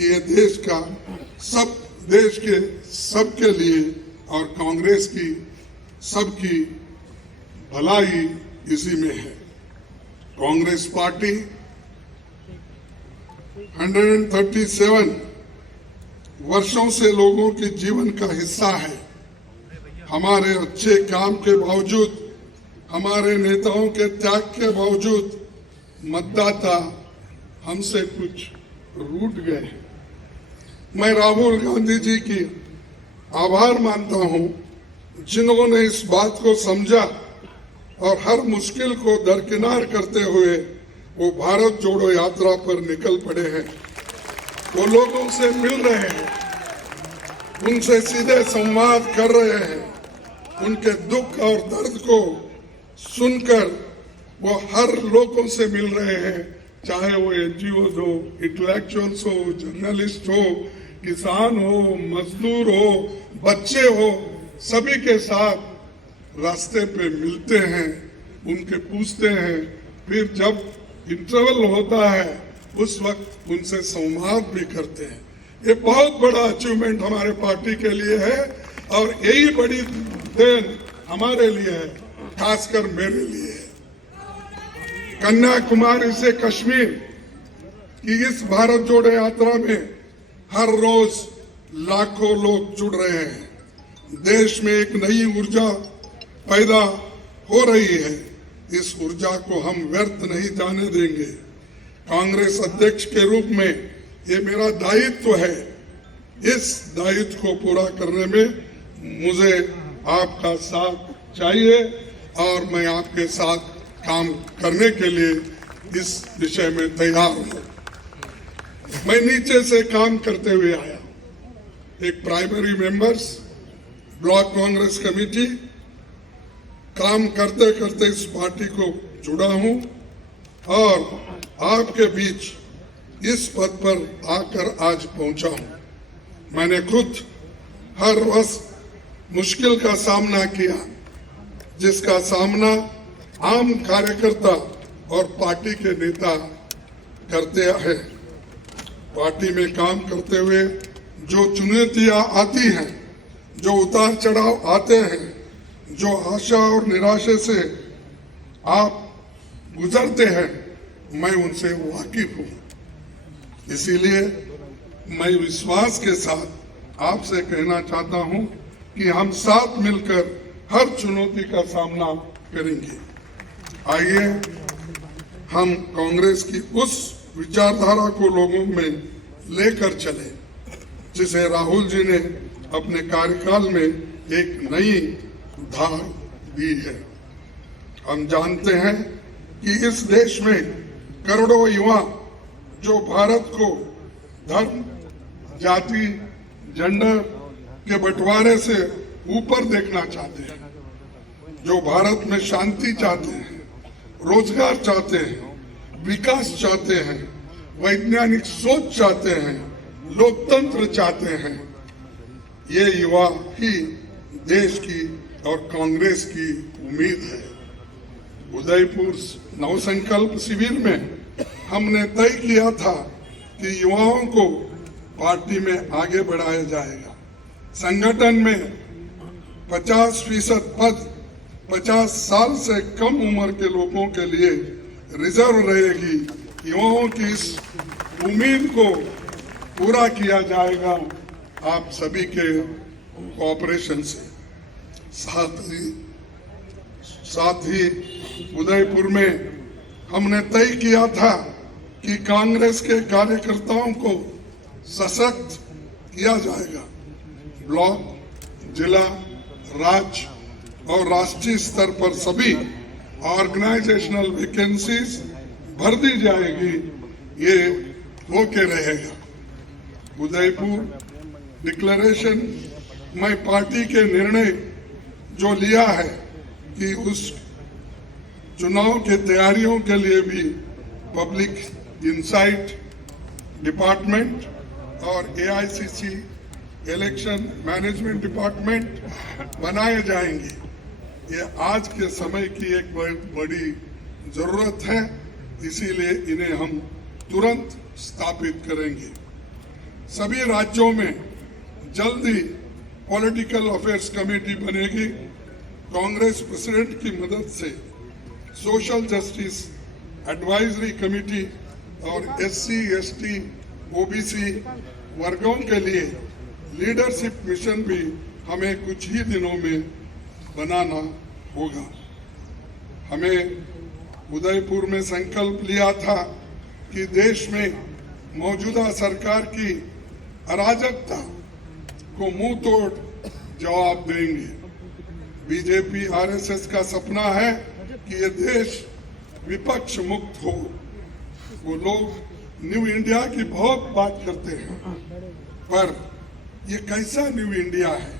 कि ये देश के सबके लिए और कांग्रेस की सबकी भलाई इसी में है। कांग्रेस पार्टी 137 वर्षों से लोगों के जीवन का हिस्सा है। हमारे अच्छे काम के बावजूद, हमारे नेताओं के त्याग के बावजूद मतदाता हमसे कुछ रूठ गए हैं। मैं राहुल गांधी जी की आभार मानता हूं, जिन्होंने इस बात को समझा और हर मुश्किल को दरकिनार करते हुए वो भारत जोड़ो यात्रा पर निकल पड़े हैं। वो लोगों से मिल रहे हैं, उनसे सीधे संवाद कर रहे हैं, उनके दुख और दर्द को सुनकर वो हर लोगों से मिल रहे हैं, चाहे वो एनजीओ हो, इंटेलेक्चुअल्स हो, जर्नलिस्ट हो, किसान हो, मजदूर हो, बच्चे हो, सभी के साथ रास्ते पे मिलते हैं, उनके पूछते हैं, फिर जब इंटरवल होता है उस वक्त उनसे संवाद भी करते हैं। ये बहुत बड़ा अचीवमेंट हमारे पार्टी के लिए है और यही बड़ी देन हमारे लिए है, खासकर मेरे लिए है। कन्याकुमारी से कश्मीर की इस भारत जोड़ो यात्रा में हर रोज लाखों लोग जुड़ रहे हैं। देश में एक नई ऊर्जा पैदा हो रही है। इस ऊर्जा को हम व्यर्थ नहीं जाने देंगे। कांग्रेस अध्यक्ष के रूप में ये मेरा दायित्व है। इस दायित्व को पूरा करने में मुझे आपका साथ चाहिए और मैं आपके साथ काम करने के लिए इस विषय में तैयार हूं। मैं नीचे से काम करते हुए आया, एक primary members, block Congress committee, काम करते करते इस पार्टी को जुड़ा हूं और आपके बीच इस पद पर आकर आज पहुंचा हूं। मैंने खुद हर वर्ष मुश्किल का सामना किया, जिसका सामना आम कार्यकर्ता और पार्टी के नेता करते हैं। पार्टी में काम करते हुए जो चुनौतियां आती हैं, जो उतार चढ़ाव आते हैं, जो आशा और निराशा से आप गुजरते हैं, मैं उनसे वाकिफ हूं। इसीलिए मैं विश्वास के साथ आपसे कहना चाहता हूं कि हम साथ मिलकर हर चुनौती का सामना करेंगे। आइए हम कांग्रेस की उस विचारधारा को लोगों में लेकर चले, जिसे राहुल जी ने अपने कार्यकाल में एक नई धार दी है। हम जानते हैं कि इस देश में करोड़ों युवा जो भारत को धर्म, जाति, जेंडर के बंटवारे से ऊपर देखना चाहते हैं, जो भारत में शांति चाहते हैं, रोजगार चाहते हैं, विकास चाहते हैं, वैज्ञानिक सोच चाहते हैं, लोकतंत्र चाहते हैं, ये युवा ही देश की और कांग्रेस की उम्मीद है। उदयपुर नवसंकल्प शिविर में हमने तय किया था कि युवाओं को पार्टी में आगे बढ़ाया जाएगा। संगठन में 50% पद 50 साल से कम उम्र के लोगों के लिए रिजर्व रहेगी। युवाओं की इस उम्मीद को पूरा किया जाएगा आप सभी के कोऑपरेशन से। साथ ही उदयपुर में हमने तय किया था कि कांग्रेस के कार्यकर्ताओं को सशक्त किया जाएगा। ब्लॉक, जिला, राज्य और राष्ट्रीय स्तर पर सभी ऑर्गेनाइजेशनल वैकेंसीज भर दी जाएगी। ये होके रहेगा। उदयपुर डिक्लेरेशन में पार्टी के निर्णय जो लिया है कि उस चुनाव के तैयारियों के लिए भी पब्लिक इंसाइट डिपार्टमेंट और एआईसीसी इलेक्शन मैनेजमेंट डिपार्टमेंट बनाए जाएंगे। ये आज के समय की एक बड़ी जरूरत है, इसीलिए इन्हें हम तुरंत स्थापित करेंगे। सभी राज्यों में जल्दी पॉलिटिकल अफेयर्स कमेटी बनेगी। कांग्रेस प्रेसिडेंट की मदद से सोशल जस्टिस एडवाइजरी कमेटी और SC, ST, OBC वर्गों के लिए लीडरशिप मिशन भी हमें कुछ ही दिनों में बनाना होगा। हमें उदयपुर में संकल्प लिया था कि देश में मौजूदा सरकार की अराजकता को मुंह तोड़ जवाब देंगे। बीजेपी RSS का सपना है कि ये देश विपक्ष मुक्त हो। वो लोग न्यू इंडिया की बहुत बात करते हैं, पर ये कैसा न्यू इंडिया है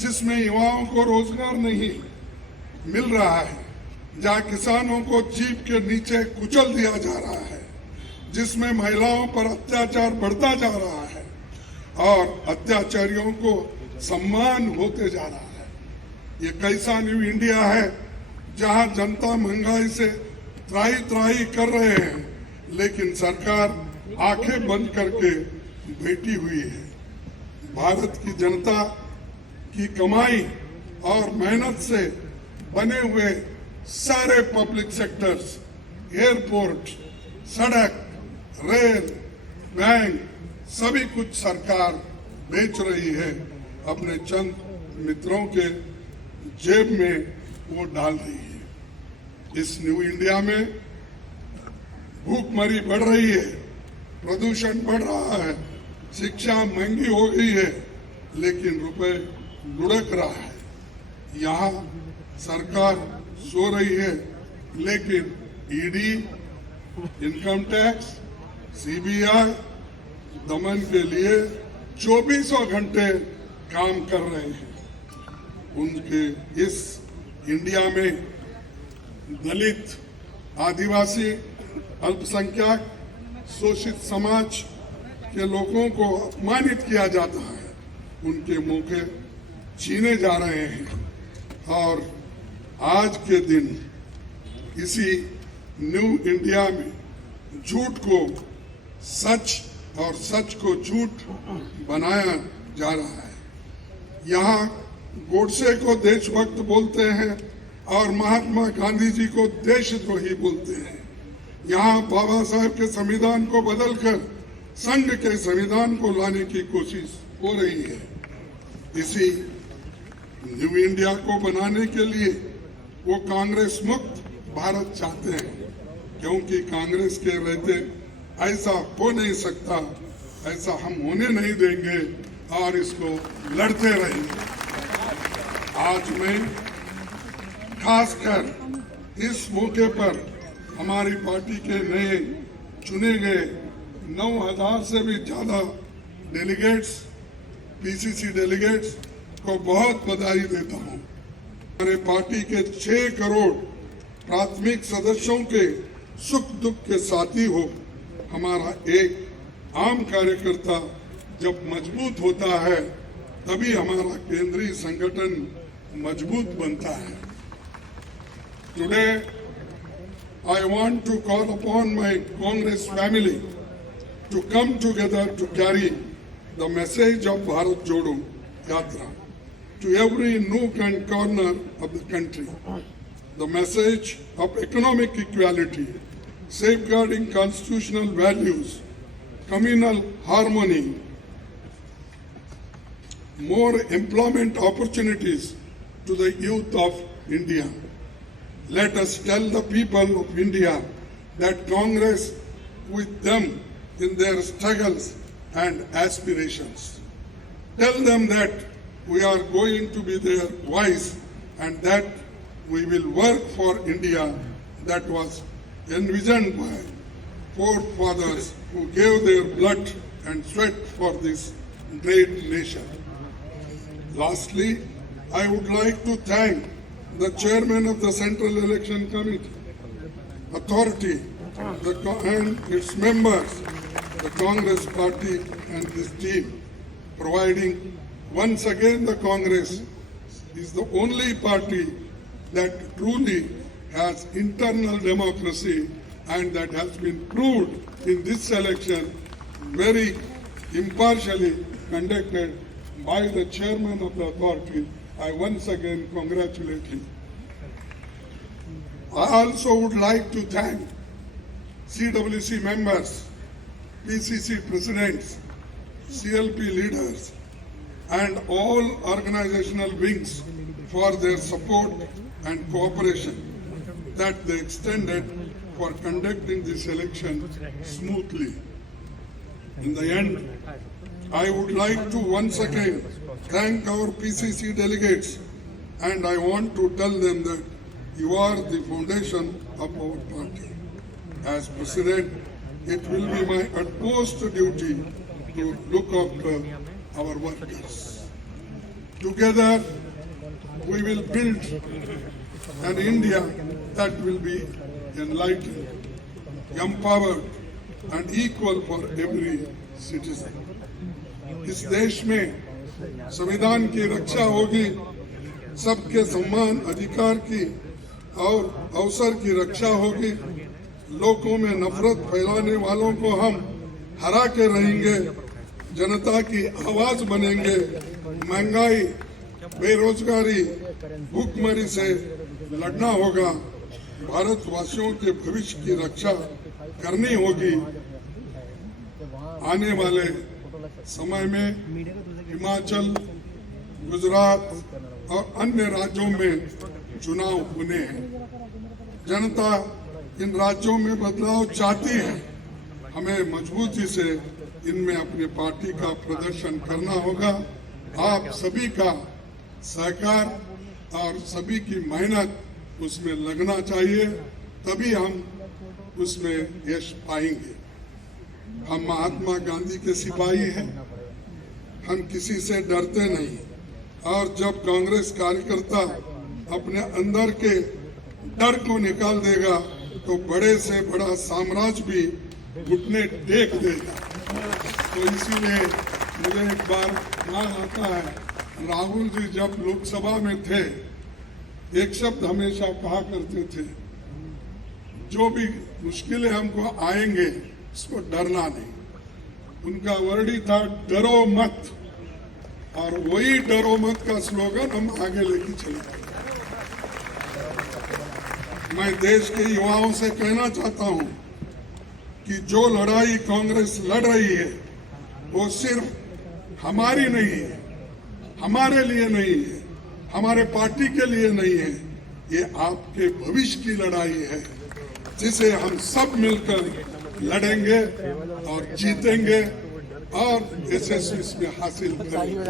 जिसमें युवाओं को रोजगार नहीं मिल रहा है, जहां किसानों को जीप के नीचे कुचल दिया जा रहा है, जिसमें महिलाओं पर अत्याचार बढ़ता जा रहा है और अत्याचारियों को सम्मान होते जा रहा है। ये कैसा न्यू इंडिया है जहां जनता महंगाई से त्राही त्राही कर रहे हैं, लेकिन सरकार आंखें बंद करके बैठी हुई है। भारत की जनता की कमाई और मेहनत से बने हुए सारे पब्लिक सेक्टर्स, एयरपोर्ट, सड़क, रेल, बैंक, सभी कुछ सरकार बेच रही है, अपने चंद मित्रों के जेब में वो डाल रही है। इस न्यू इंडिया में भूखमरी बढ़ रही है, प्रदूषण बढ़ रहा है, शिक्षा महंगी हो गई है, लेकिन रुपए लुढ़क रहा है। यहाँ सरकार सो रही है, लेकिन ED, इनकम टैक्स, CBI दमन के लिए 24 घंटे काम कर रहे हैं। उनके इस इंडिया में दलित, आदिवासी, अल्पसंख्यक, शोषित समाज के लोगों को अपमानित किया जाता है, उनके मौके छीने जा रहे हैं। और आज के दिन इसी न्यू इंडिया में झूठ को सच और सच को झूठ बनाया जा रहा है। यहाँ गोडसे को देशभक्त बोलते हैं और महात्मा गांधी जी को देशद्रोही बोलते हैं। यहाँ बाबा साहब के संविधान को बदलकर संघ के संविधान को लाने की कोशिश हो रही है। इसी न्यू इंडिया को बनाने के लिए वो कांग्रेस मुक्त भारत चाहते हैं, क्योंकि कांग्रेस के रहते ऐसा हो नहीं सकता, ऐसा हम होने नहीं देंगे और इसको लड़ते रहेंगे। आज मैं खासकर इस मौके पर हमारी पार्टी के नए चुने गए 9,000 से भी ज्यादा डेलीगेट्स, PCC डेलीगेट्स को बहुत बधाई देता हूं। हमारे पार्टी के 6 करोड़ प्राथमिक सदस्यों के सुख दुख के साथी हो। हमारा एक आम कार्यकर्ता जब मजबूत होता है, तभी हमारा केंद्रीय संगठन मजबूत बनता है। Today, I want to call upon my Congress family to come together to carry the message of Bharat Jodo Yatra to every nook and corner of the country. The message of economic equality, safeguarding constitutional values, communal harmony, more employment opportunities to the youth of India. Let us tell the people of India that Congress with them in their struggles and aspirations. Tell them that we are going to be their voice and that we will work for India that was envisioned by forefathers who gave their blood and sweat for this great nation. Lastly, I would like to thank the chairman of the Central Election Committee, authority, and its members, the Congress party and this team, providing once again the Congress is the only party that truly has internal democracy and that has been proved in this election very impartially conducted by the chairman of the authority. I once again congratulate him. I also would like to thank CWC members, PCC presidents, CLP leaders, and all organizational wings for their support and cooperation that they extended for conducting this election smoothly. In the end, I would like to once again thank our PCC delegates, and I want to tell them that you are the foundation of our party. As president, it will be my utmost duty to look after our workers. Together, we will build an India that will be enlightened, empowered, and equal for every citizen. इस देश में संविधान की रक्षा होगी, सबके सम्मान अधिकार की और अवसर की रक्षा होगी, लोगों में नफरत फैलाने वालों को हम हरा के रहेंगे, जनता की आवाज बनेंगे, महंगाई, बेरोजगारी, भूखमरी से लड़ना होगा, भारतवासियों के भविष्य की रक्षा करनी होगी। आने वाले समय में हिमाचल, गुजरात और अन्य राज्यों में चुनाव होने हैं। जनता इन राज्यों में बदलाव चाहती है। हमें मजबूती से इनमें अपनी पार्टी का प्रदर्शन करना होगा। आप सभी का सहकार और सभी की मेहनत उसमें लगना चाहिए, तभी हम उसमें यश पाएंगे। हम महात्मा गांधी के सिपाही हैं, हम किसी से डरते नहीं, और जब कांग्रेस कार्यकर्ता अपने अंदर के डर को निकाल देगा तो बड़े से बड़ा साम्राज्य भी घुटने टेक देगा। तो इसीलिए मुझे एक बार याद आता है, राहुल जी जब लोकसभा में थे, एक शब्द हमेशा कहा करते थे, जो भी मुश्किलें हमको आएंगे उसको डरना नहीं। उनका वर्ड ही था डरो मत, और वही डरो मत का स्लोगन हम आगे लेके चले। मैं देश के युवाओं से कहना चाहता हूं कि जो लड़ाई कांग्रेस लड़ रही है वो सिर्फ हमारी नहीं है, हमारे लिए नहीं है, हमारे पार्टी के लिए नहीं है, ये आपके भविष्य की लड़ाई है, जिसे हम सब मिलकर लड़ेंगे और जीतेंगे और यशस्वी इसमें हासिल करेंगे।